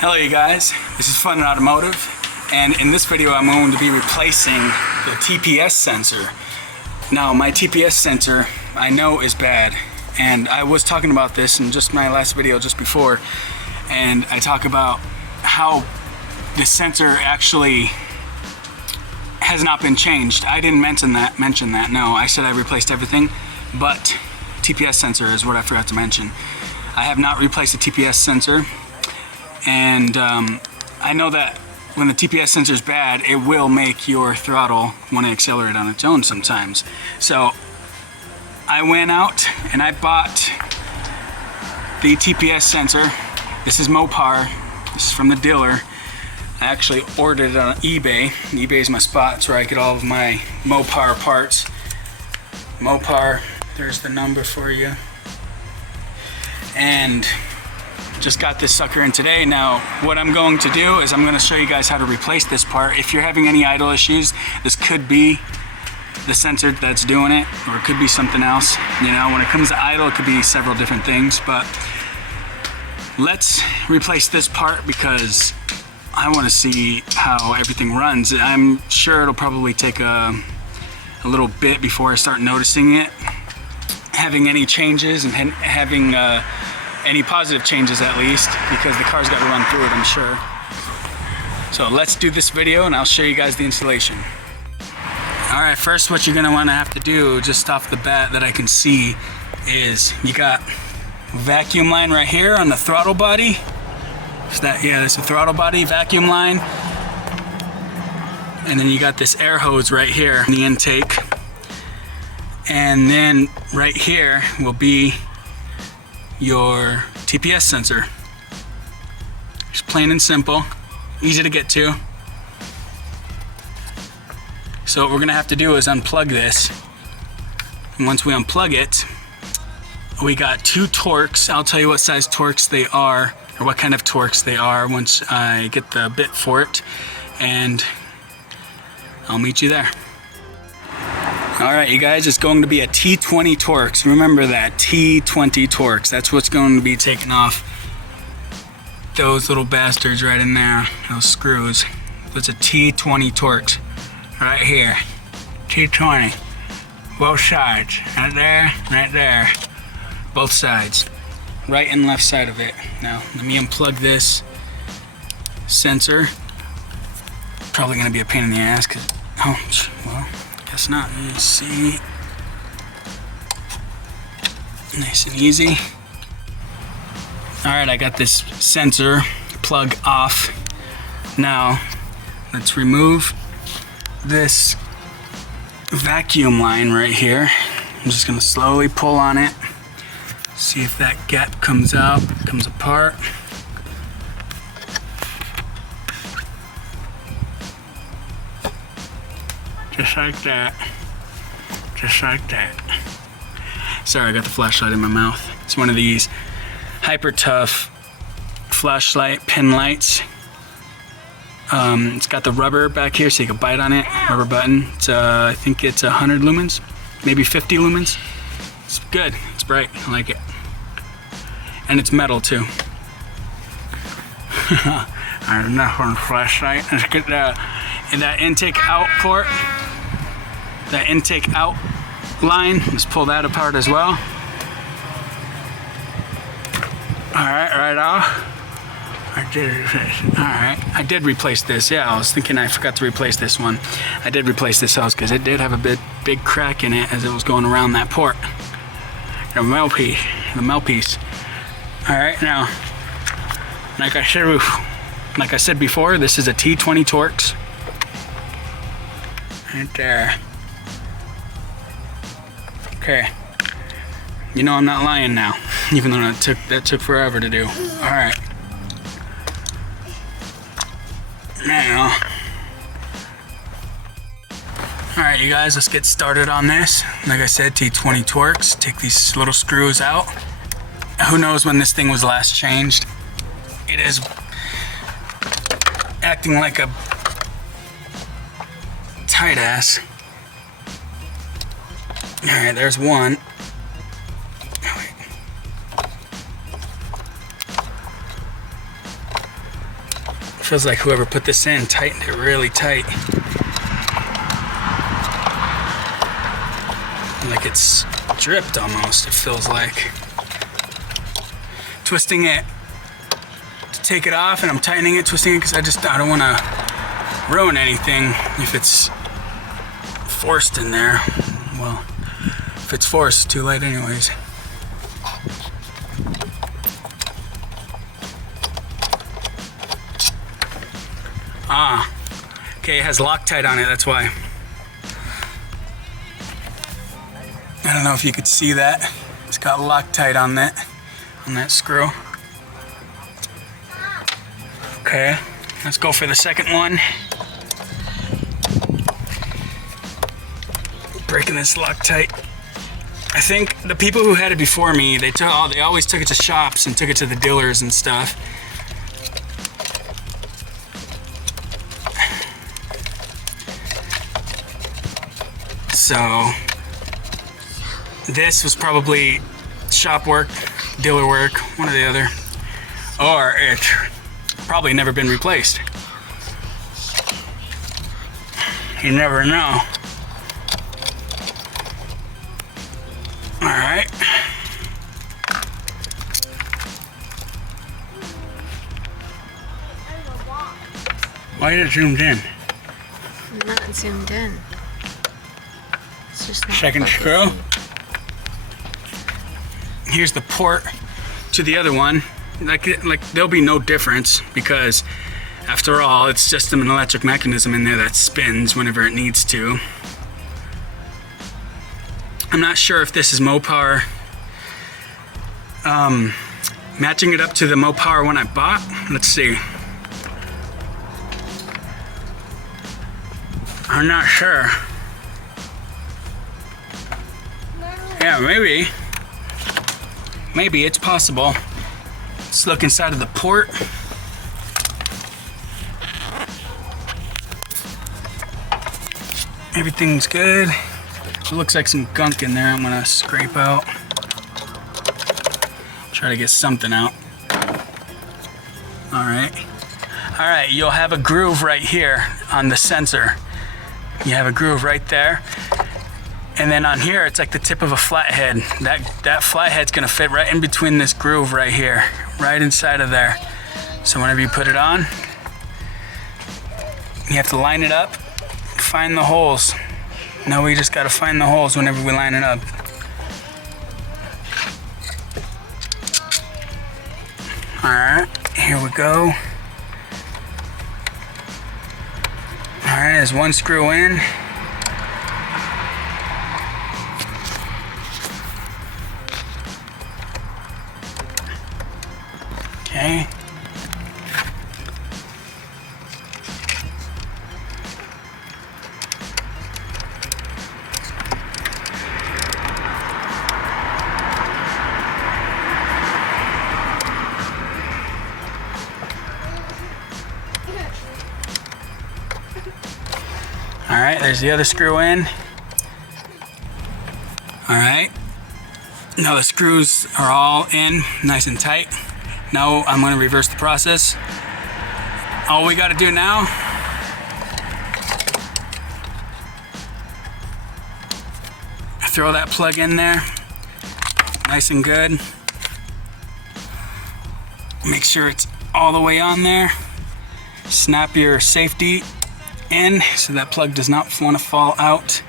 Hello you guys, this is Fun in Automotive, and in this video I'm going to be replacing the TPS sensor. Now my TPS sensor I know is bad, and I was talking about this in just my last video just before, and I talk about how the sensor actually has not been changed. I didn't mention that, no, I said I replaced everything, but TPS sensor is what I forgot to mention. I have not replaced the TPS sensor. And I know that when the TPS sensor is bad, it will make your throttle want to accelerate on its own sometimes. So I went out and I bought the TPS sensor. This is Mopar. This is from the dealer. I actually ordered it on eBay. eBay is my spot. It's where I get all of my Mopar parts. Mopar, there's the number for you. And just got this sucker in today. Now what I'm going to do is I'm going to show you guys how to replace this part. If you're having any idle issues, this could be the sensor that's doing it, or it could be something else. You know, when it comes to idle, it could be several different things, but let's replace this part because I want to see how everything runs. I'm sure it'll probably take a little bit before I start noticing it having any changes and having any positive changes at least, because the car's got to run through it, I'm sure. So let's do this video and I'll show you guys the installation. Alright, first what you're going to want to have to do just off the bat that I can see is you got vacuum line right here on the throttle body. Is that, yeah, that's a throttle body vacuum line. And then you got this air hose right here in the intake. And then right here will be your TPS sensor. Just plain and simple, easy to get to. So what we're gonna have to do is unplug this. And once we unplug it, we got two Torx. I'll tell you what size Torx they are, or what kind of Torx they are once I get the bit for it, and I'll meet you there. Alright you guys, it's going to be a T20 Torx. Remember that, T20 Torx. That's what's going to be taking off those little bastards right in there, those screws. It's a T20 Torx right here. T20. Both sides. Right there. Both sides. Right and left side of it. Now, let me unplug this sensor. Probably going to be a pain in the ass because, oh, well, guess not. Let's see. Nice and easy. Alright, I got this sensor plug off. Now, let's remove this vacuum line right here. I'm just going to slowly pull on it. See if that gap comes out, comes apart. Just like that. Just like that. Sorry, I got the flashlight in my mouth. It's one of these hyper tough flashlight pin lights. It's got the rubber back here so you can bite on it. Rubber button. It's I think it's 100 lumens, maybe 50 lumens. It's good. It's bright. I like it. And it's metal too. Alright, enough on the flashlight. Let's get that intake out port. That intake out line, let's pull that apart as well. Alright, right off. Alright, I did replace this. Yeah, I was thinking I forgot to replace this one. I did replace this hose because it did have a big crack in it as it was going around that port. The mouthpiece. Alright, now, like I said before, this is a T20 Torx. Right there. Okay, you know I'm not lying now, even though that took forever to do. All right, now, all right, you guys, let's get started on this. Like I said, T20 Torx. Take these little screws out. Who knows when this thing was last changed? It is acting like a tight ass. Alright, there's one. Feels like whoever put this in tightened it really tight. Like it's dripped almost, it feels like. Twisting it to take it off, and I'm tightening it, twisting it, because I don't want to ruin anything if it's forced in there. Well, if it's forced, it's too late anyways. Ah, okay, it has Loctite on it, that's why. I don't know if you could see that. It's got Loctite on that screw. Okay, let's go for the second one. Breaking this Loctite. I think the people who had it before me, they always took it to shops and took it to the dealers and stuff. So this was probably shop work, dealer work, one or the other, or it's probably never been replaced. You never know. All right. Why is it zoomed in? I'm not zoomed in. It's just not second screw. Here's the port to the other one. Like there'll be no difference, because after all, it's just an electric mechanism in there that spins whenever it needs to. I'm not sure if this is Mopar. Matching it up to the Mopar one I bought. Let's see. I'm not sure. Yeah, maybe. Maybe it's possible. Let's look inside of the port. Everything's good. It looks like some gunk in there I'm gonna scrape out. Try to get something out. Alright. Alright, you'll have a groove right here on the sensor. You have a groove right there. And then on here, it's like the tip of a flathead. That flathead's gonna fit right in between this groove right here, right inside of there. So whenever you put it on, you have to line it up, find the holes. Now we just gotta find the holes whenever we line it up. All right, here we go. All right, there's one screw in. Okay. All right, there's the other screw in. All right, now the screws are all in, nice and tight. Now I'm going to reverse the process. All we got to do now throw that plug in there, nice and good. Make sure it's all the way on there. Snap your safety in so that plug does not want to fall out.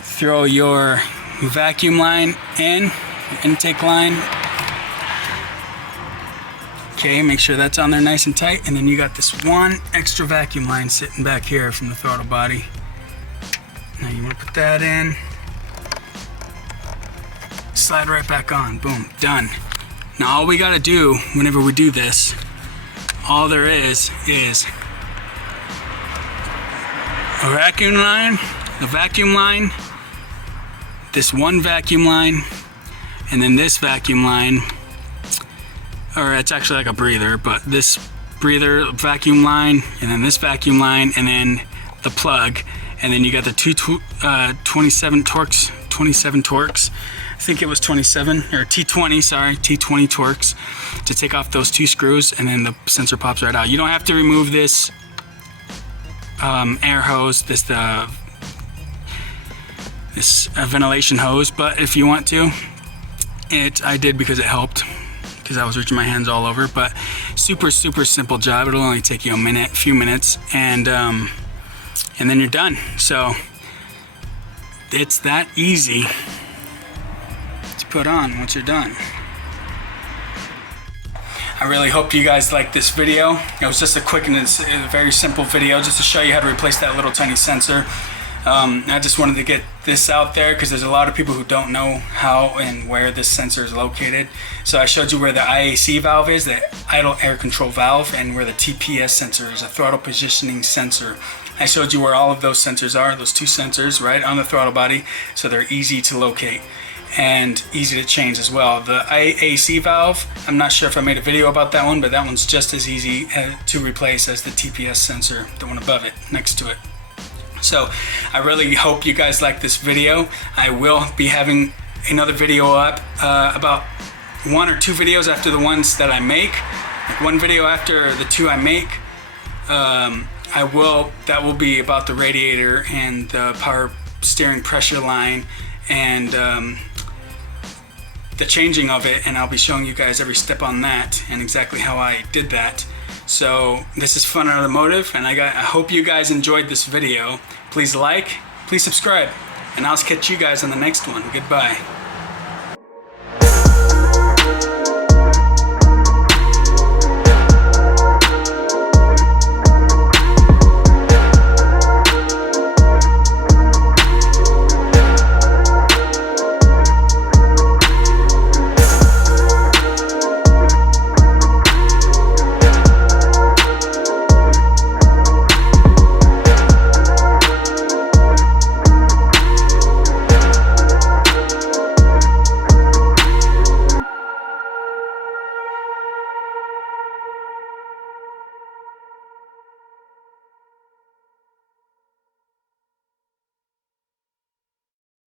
Throw your vacuum line in, intake line. Okay, make sure that's on there nice and tight, and then you got this one extra vacuum line sitting back here from the throttle body. Now you want to put that in, slide right back on, boom, done. Now all we got to do whenever we do this, all there is a vacuum line, this one vacuum line, and then this vacuum line, or it's actually like a breather, but this breather vacuum line, and then this vacuum line, and then the plug, and then you got the 27 Torx 27 Torx. I think it was 27 or T20, sorry, T20 Torx to take off those 2 screws, and then the sensor pops right out. You don't have to remove this air hose, this ventilation hose, but if you want to, I did because it helped, because I was reaching my hands all over. But super simple job. It'll only take you a few minutes, and then you're done. So it's that easy to put on once you're done. I really hope you guys liked this video. It was just a quick and a very simple video just to show you how to replace that little tiny sensor. I just wanted to get this out there because there's a lot of people who don't know how and where this sensor is located. So I showed you where the IAC valve is, the idle air control valve, and where the TPS sensor is, a throttle positioning sensor. I showed you where all of those sensors are, those 2 sensors right on the throttle body, so they're easy to locate and easy to change as well. The IAC valve, I'm not sure if I made a video about that one, but that one's just as easy to replace as the TPS sensor, the one above it, next to it. So I really hope you guys like this video. I will be having another video up, about 1 or 2 videos after the ones that I make, like 1 video after the 2 I make. That will be about the radiator and the power steering pressure line and the changing of it, and I'll be showing you guys every step on that and exactly how I did that. So this is Fun Automotive, and I hope you guys enjoyed this video. Please like, please subscribe, and I'll catch you guys on the next one. Goodbye.